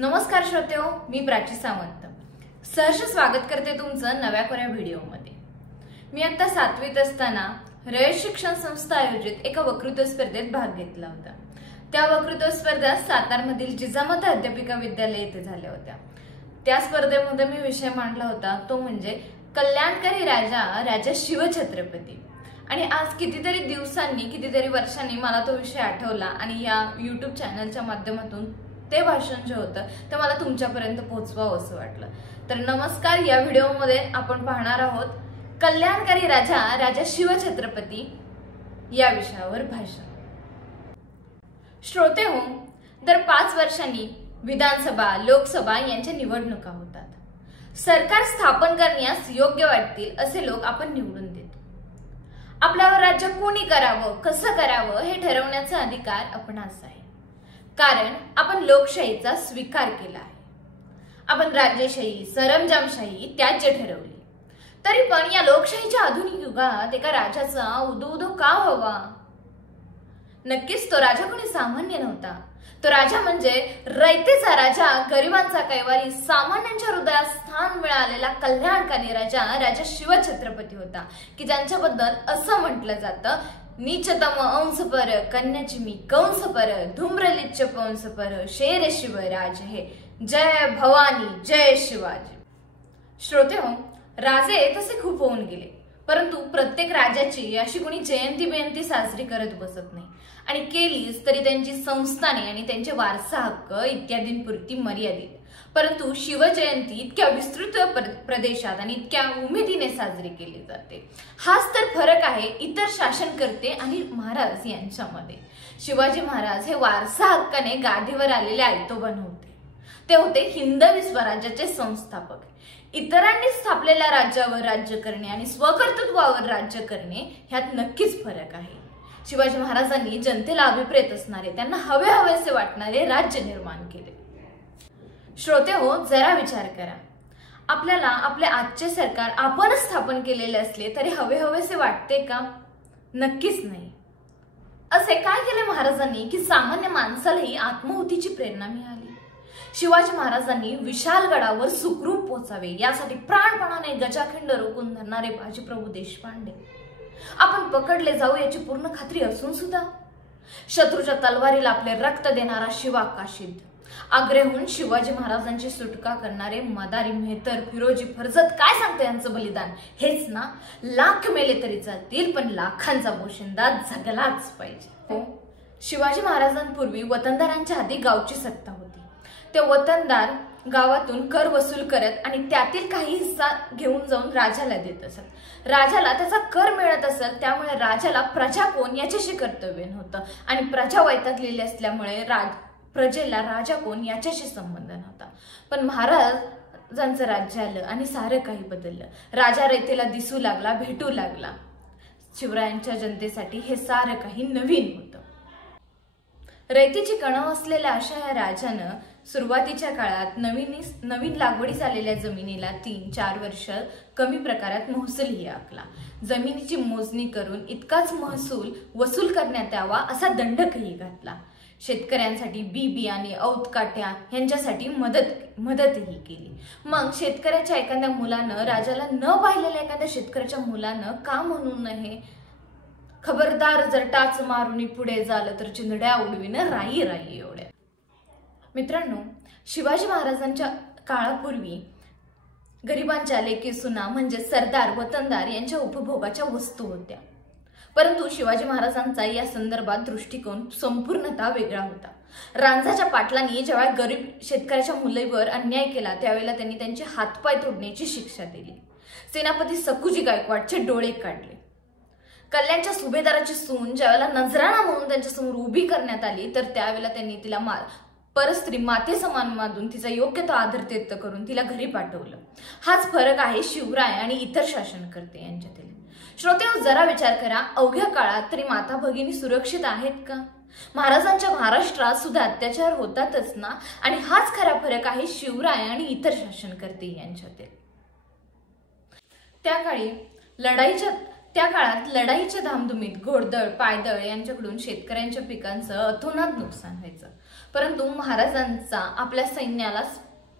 नमस्कार श्रोतेहो, मी प्राची सावंत सहर्ष स्वागत करते तुमचं नव्या कोऱ्या व्हिडिओमध्ये। मी आता 7वीत असताना रयत शिक्षण संस्था आयोजित एका वक्तृत्व स्पर्धेत भाग घेतला होता। त्या वक्तृत्व स्पर्धा सातारमधील जिजामाता अध्यापिका विद्यालय येथे झाल्या होत्या। त्या स्पर्धेमध्ये मी विषय मांडला होता तो म्हणजे कल्याणकारी राजा शिवछत्रपती। आणि आज कितीतरी दिवसांनी कितीतरी वर्षांनी मला तो विषय आठवला आणि या YouTube चॅनलच्या माध्यमातून ते भाषण जे होतं ते मला तुमच्यापर्यंत पोहोचवावं असं वाटलं। तर नमस्कार, या व्हिडिओमध्ये आपण पाहणार आहोत कल्याणकारी राजा शिवछत्रपती या विषयावर भाषण। श्रोतेहो, दर 5 वर्षांनी विधानसभा लोकसभा यांच्या निवडणुका होतात। सरकार स्थापन करण्यास योग्य वाटतील असे लोक आपण निवडून देतो। आपल्यावर राज्य कोणी करावं कसं करावं हे ठरवण्याचा अधिकार आपणास आहे, कारण आपण लोकशाहीचा स्वीकार केला आहे। आपण राज्यशाही सरंजामशाही त्याज्य ठरवली, तरी पण या लोकशाहीच्या आधुनिक युगात एका राजाचा उदो का हवा? नक्कीच तो राजा कोणी सामान्य नव्हता। तो राजा म्हणजे रयतेचा राजा, गरिबांचा कैवारी, सामान्यांच्या हृदयात स्थान मिळालेला कल्याणकारी राजा शिवछत्रपती होता, की ज्यांच्याबद्दल असं म्हटलं जातं, नीचतम अंश पर कन्याची मी कंस पर, धूम्रलिच्छ पंस पर, शेर शिवराज हे, जय भवानी जय शिवाजी। श्रोतेहो, राजे तसे खूप होऊन गेले, परंतु प्रत्येक राजाची अशी कोणी जयंती साजरी करत बसत नाही, आणि केलीच तरी त्यांची संस्थाने आणि त्यांचे वारसा हक्क इत्यादींपुरती मर्यादित। परंतु शिवजयंती इतक्या विस्तृत प्रदेशात आणि इतक्या उमेदीने साजरी केली जाते। हाच तर फरक आहे इतर शासनकर्ते आणि महाराज यांच्यामध्ये। शिवाजी महाराज हे वारसा हक्काने गादीवर आलेले आयतोबा नव्हते, ते होते हिंदवी स्वराज्याचे संस्थापक। इतरांनी स्थापलेल्या राज्यावर राज्य करणे आणि स्वकर्तृत्वावर राज्य करणे ह्यात नक्कीच फरक आहे। शिवाजी महाराजांनी जनतेला अभिप्रेत असणारे, त्यांना हवेसे वाटणारे राज्य निर्माण केले। श्रोतेहो, जरा विचार करा, आपल्याला आपले आजचे सरकार आपणच स्थापन केलेले असले तरी हवेसे वाटते का? नक्कीच नाही। असे काय केले महाराजांनी की सामान्य माणसालाही आत्महुतीची प्रेरणा मिळाली? शिवाजी महाराजांनी विशालगडावर सुखरूप पोचावे यासाठी प्राणपणाने गजाखंड रोखून धरणारे बाजीप्रभू देशपांडे आपण पकडले जाऊ याची पूर्ण खात्री असून सुद्धा शत्रूच्या तलवारीला आपले रक्त देणारा शिवा काशीद, आग्र्याहून शिवाजी महाराजांची सुटका करणारे मदारी मेहतर, फिरोजी फर्जत, काय सांगते यांचं बलिदान? हेच ना, लाख मेले तरी चालतील पण लाखांचा पोशिंदा जगलाच पाहिजे। हो, शिवाजी महाराजांपूर्वी वतनदारांच्या हाती गावची सत्ता होती। ते वतनदार गावातून कर वसूल करत आणि त्यातील काही हिस्सा घेऊन जाऊन राजाला देत असत। राजाला त्याचा कर मिळत असत, त्यामुळे राजाला प्रजा कोण याच्याशी कर्तव्य नव्हतं आणि प्रजा वैतागलेली असल्यामुळे प्रजेला राजा कोण याच्याशी संबंध नव्हता। पण महाराजांचं राज्य आलं आणि सारं काही बदललं। राजा रयतेला दिसू लागला, भेटू लागला। शिवरायांच्या जनतेसाठी हे सारं काही नवीन होतं। रयतेची कणव असलेल्या अशा या राजानं सुरुवातीच्या काळात नवीन लागवडीस आलेल्या जमिनीला 3-4 वर्ष कमी प्रकारात महसूलही आखला। जमिनीची मोजणी करून इतकाच महसूल वसूल करण्यात यावा असा दंडकही घातला। शेतकऱ्यांसाठी बियाणे, औतकाट्या यांच्यासाठी मदतही केली। मग शेतकऱ्याच्या एखाद्या मुलानं, राजाला न पाहिलेल्या एखाद्या शेतकऱ्याच्या मुलानं का म्हणू नये, खबरदार जर टाच मारुनी पुढे झालं तर चिंधड्या उडवीन राई एवढ्या। मित्रांनो, शिवाजी महाराजांच्या काळापूर्वी गरिबांच्या लेकी सुना म्हणजे सरदार, वतनदार यांच्या उपभोगाच्या वस्तू होत्या। परंतु शिवाजी महाराजांचा या संदर्भात दृष्टिकोन संपूर्णतः वेगळा होता। रांझाच्या पाटलांनी जेव्हा गरीब शेतकऱ्याच्या मुलीवर अन्याय केला त्यावेळेला त्यांनी त्यांचे हातपाय तोडण्याची शिक्षा दिली। सेनापती सकूजी गायकवाडचे डोळे काढले। कल्याणच्या सुभेदाराची सून ज्यावेळेला नजराणा म्हणून त्यांच्यासमोर उभी करण्यात आली तर त्यावेळेला त्यांनी तिला परस्त्री माते समान मानून तिचा योग्य तो आदरातिथ्य करून तिला घरी पाठवलं। हाच फरक आहे शिवराय आणि इतर शासनकर्ते यांच्यातील। श्रोतेहो, जरा विचार करा, अवघ्या काळात तरी माता भगिनी सुरक्षित आहेत का? महाराजांच्या महाराष्ट्रात सुद्धा अत्याचार होतातच ना, आणि हाच खरा फरक आहे शिवराय आणि इतर शासनकर्ते यांच्यातील। त्या काळात लढाईच्या धामधुमीत घोडदळ, पायदळ यांच्याकडून शेतकऱ्यांच्या पिकांचं अतोनात नुकसान व्हायचं। परंतु महाराजांचा आपल्या सैन्याला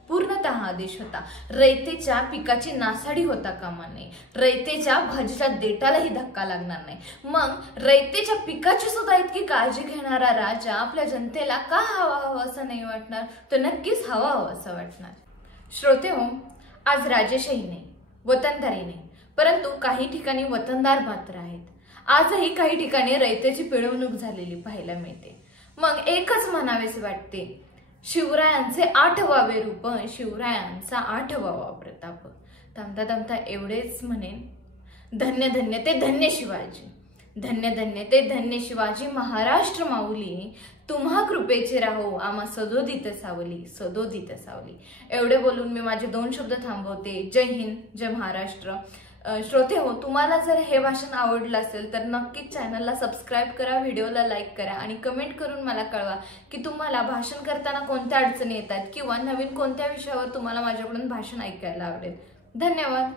पूर्णतः आदेश होता, रयतेच्या पिकाची नासाडी होता कामा नये, रयतेच्या भाजीच्या देठालाही धक्का लागणार नाही। मग रयतेच्या पिकाची सुद्धा इतकी काळजी घेणारा राजा आपल्या जनतेला का हवा असं नाही वाटणार? तर नक्कीच हवा असं वाटणार। श्रोते हो, आज राजेशाही नाही, वतनदारी नाही, परंतु काही ठिकाणी वतनदार मात्र आहेत। आजही काही ठिकाणी रयतेची पिळवणूक झालेली पाहायला मिळते। मग एकच म्हणावेसे वाटते, शिवरायांचे 8वावे रूप, शिवरायांचा 8वावा प्रताप। थांबता थांबता एवढेच म्हणेन, धन्य धन्य ते धन्य शिवाजी, धन्य धन्य ते धन्य शिवाजी महाराष्ट्र माऊली, तुम्हा कृपेचे राहो आम्हा सदोदित सावली, सदोदित सावली। एवढे बोलून मी माझे 2 शब्द थांबवते। जय हिंद, जय महाराष्ट्र। श्रोते हो, तुम्हाला जर हे भाषण आवडलं असेल तर नक्कीच चॅनलला सबस्क्राईब करा, व्हिडिओला लाईक करा आणि कमेंट करून मला कळवा की तुम्हाला भाषण करताना कोणत्या अडचणी येतात किंवा नवीन कोणत्या विषयावर तुम्हाला माझ्याकडून भाषण ऐकायला आवडेल। धन्यवाद।